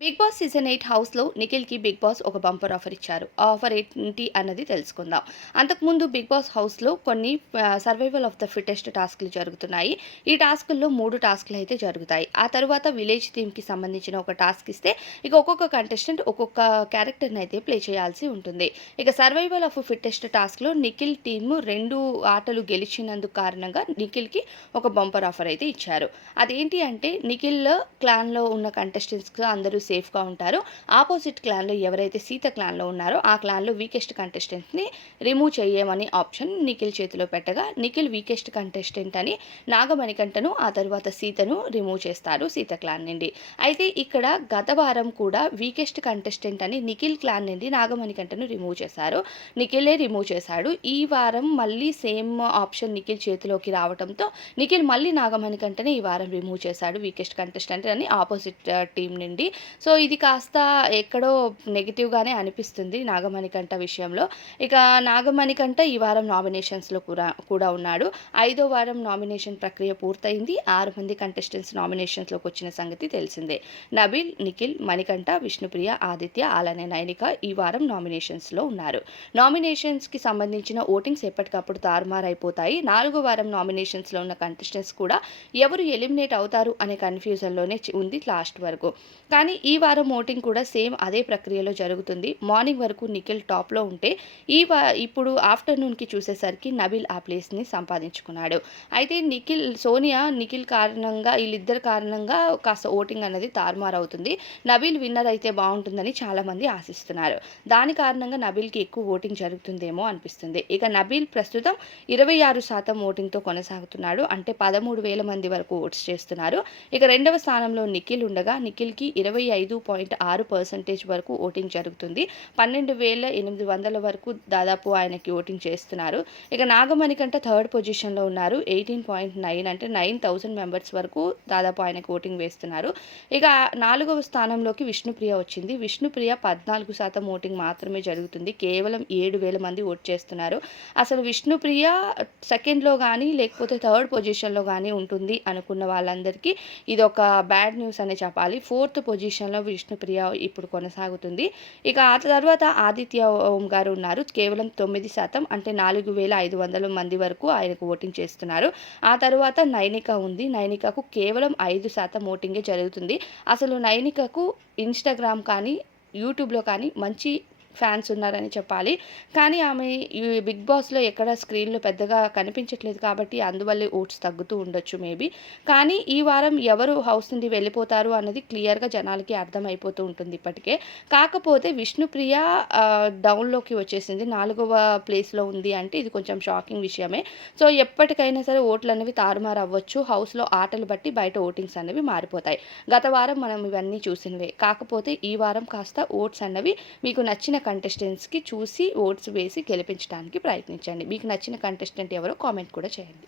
Big boss season 8 హౌస్‌లో నిఖిల్‌కి big boss ఒక bumper offer ఇచ్చారు. ఆ ఆఫర్ ఏంటి అన్నది తెలుసుకుందాం. అంతకుముందు బిగ్ బాస్ హౌస్‌లో కొన్ని సర్వైవల్ ఆఫ్ ద ఫిటెస్ట్ టాస్క్‌లు జరుగుతున్నాయి. ఈ టాస్కుల్లో 3 టాస్క్‌లు అయితే జరుగుతాయి. ఆ తరువాత విలేజ్ థీమ్‌కి సంబంధించిన ఒక టాస్క్ ఇస్తే ఇక ఒక్కొక్క కంటెస్టెంట్ ఒక్కొక్క క్యారెక్టర్‌ని అయితే ప్లే చేయాల్సి ఉంటుంది. ఇక సర్వైవల్ ఆఫ్ ఫిటెస్ట్ టాస్క్‌లో నిఖిల్ టీమ్ 2 ఆటలు గెలిచినందుకు కారణంగా నిఖిల్‌కి ఒక బంపర్ ఆఫర్ అయితే ఇచ్చారు. అదేంటి అంటే నిఖిల్ క్లాన్‌లో ఉన్న కంటెస్టెంట్స్ అందరూ సేఫ్‌గా ఉంటారు. ఆపోజిట్ క్లాన్‌లో ఎవరైతే సీత క్లాన్‌లో ఉన్నారో ఆ క్లాన్‌లో వీకెస్ట్ కంటెస్టెంట్‌ని రిమూవ్ చేయమని ఆప్షన్ నిఖిల్ చేతిలో పెట్టగా నిఖిల్ వీకెస్ట్ కంటెస్టెంట్ అని నాగమణికంటను ఆ తర్వాత సీతను రిమూవ్ చేస్తారు సీత క్లాన్ నుండి. అయితే ఇక్కడ గత వారం కూడా వీకెస్ట్ కంటెస్టెంట్ అని నిఖిల్ క్లాన్ నుండి నాగమణికంటను రిమూవ్ చేశారు. నిఖిలే రిమూవ్ చేశాడు. ఈ వారం మళ్ళీ సేమ్ ఆప్షన్ నిఖిల్ చేతిలోకి రావటంతో నిఖిల్ మళ్ళీ నాగమణికంటని ఈ వారం రిమూవ్ చేశాడు వీకెస్ట్ కంటెస్టెంట్ అని ఆపోజిట్ టీమ్ నుండి. సో, ఇది కాస్త ఎక్కడో నెగెటివ్‌గానే అనిపిస్తుంది నాగమణికంఠ విషయంలో. ఇక నాగమణికంఠ ఈ వారం నామినేషన్స్‌లో కూడా ఉన్నాడు. 5దో వారం నామినేషన్ ప్రక్రియ పూర్తయింది. 6 మంది కంటెస్టెంట్స్ నామినేషన్స్‌లోకొచ్చిన సంగతి తెలిసిందే. నబీల్, నిఖిల్, మణికంఠ, విష్ణుప్రియ, ఆదిత్య అలానే నైనిక ఈ వారం నామినేషన్స్‌లో ఉన్నారు. నామినేషన్స్‌కి సంబంధించిన ఓటింగ్స్ ఎప్పటికప్పుడు తారుమారైపోతాయి. 4గో వారం నామినేషన్స్‌లో ఉన్న కంటెస్టెంట్స్ కూడా ఎవరు ఎలిమినేట్ అవుతారు అనే కన్‌ఫ్యూజన్‌లోనే ఉంది లాస్ట్ వరకు. కానీ ఈ వారం ఓటింగ్ కూడా సేమ్ అదే ప్రక్రియలో జరుగుతుంది. మార్నింగ్ వరకు నిఖిల్ టాప్‌లో ఉంటే ఇప్పుడు ఆఫ్టర్‌నూన్‌కి చూసేసరికి నబీల్ ఆ ప్లేస్‌ని సంపాదించుకున్నాడు. అయితే నిఖిల్ కారణంగా వీళ్ళిద్దరి కారణంగా కాస్త ఓటింగ్ అనేది తారుమారవుతుంది. నబీల్ విన్నర్ అయితే బావుంటుందని చాలామంది ఆశిస్తున్నారు. దాని కారణంగా నబీల్‌కి ఎక్కువ ఓటింగ్ జరుగుతుందేమో అనిపిస్తుంది. ఇక నబీల్ ప్రస్తుతం 26% ఓటింగ్‌తో కొనసాగుతున్నాడు. అంటే 13,000 మంది వరకు ఓట్స్ చేస్తున్నారు. ఇక రెండవ స్థానంలో నిఖిల్ ఉండగా నిఖిల్‌కి 25.6% వరకు ఓటింగ్ జరుగుతుంది. 12,800 వరకు దాదాపు ఆయనకి ఓటింగ్ చేస్తున్నారు. ఇక నాగమణికంట థర్డ్ పొజిషన్‌లో ఉన్నారు. 18.9 అంటే 9,000 మెంబర్స్ వరకు దాదాపు ఆయనకు ఓటింగ్ వేస్తున్నారు. ఇక 4గవ స్థానంలోకి విష్ణుప్రియ వచ్చింది. విష్ణుప్రియ 14% ఓటింగ్ మాత్రమే జరుగుతుంది. కేవలం 7,000 మంది ఓట్ చేస్తున్నారు. అసలు విష్ణుప్రియ సెకండ్‌లో గానీ, లేకపోతే థర్డ్ పొజిషన్‌లో గానీ ఉంటుంది అనుకున్న వాళ్ళందరికీ ఇదొక బ్యాడ్ న్యూస్ అనే చెప్పాలి. ఫోర్త్ పొజిషన్‌లో విష్ణుప్రియ ఇప్పుడు కొనసాగుతుంది. ఇక ఆ తర్వాత ఆదిత్య ఓం గారు ఉన్నారు. కేవలం 9% అంటే 4,500 మంది వరకు ఆయనకు ఓటింగ్ చేస్తున్నారు. ఆ తరువాత నైనిక ఉంది. నైనికకు కేవలం 5% ఓటింగే జరుగుతుంది. అసలు నైనికకు ఇన్‌స్టాగ్రామ్ కానీ, యూట్యూబ్‌లో కానీ మంచి ఫ్యాన్స్ ఉన్నారని చెప్పాలి. కానీ ఆమె ఈ బిగ్ బాస్‌లో ఎక్కడ స్క్రీన్‌లో పెద్దగా కనిపించట్లేదు కాబట్టి అందువల్లే ఓట్స్ తగ్గుతూ ఉండొచ్చు మేబీ. కానీ ఈ వారం ఎవరు హౌస్ నుండి వెళ్ళిపోతారు అన్నది క్లియర్‌గా జనాలకి అర్థమైపోతూ ఉంటుంది ఇప్పటికే. కాకపోతే విష్ణుప్రియ డౌన్‌లోకి వచ్చేసింది. 4గవ ప్లేస్‌లో ఉంది అంటే ఇది కొంచెం షాకింగ్ విషయమే. సో, ఎప్పటికైనా సరే ఓట్లనేవి తారుమారు అవ్వచ్చు. హౌస్‌లో ఆటలు బట్టి బయట ఓటింగ్స్ అనేవి మారిపోతాయి. గత వారం మనం ఇవన్నీ చూసినవే. కాకపోతే ఈ వారం కాస్త ఓట్స్ అన్నవి మీకు నచ్చిన కంటెస్టెంట్స్‌కి చూసి ఓట్స్ వేసి గెలిపించడానికి ప్రయత్నించండి. మీకు నచ్చిన కంటెస్టెంట్ ఎవరో కామెంట్ కూడా చేయండి.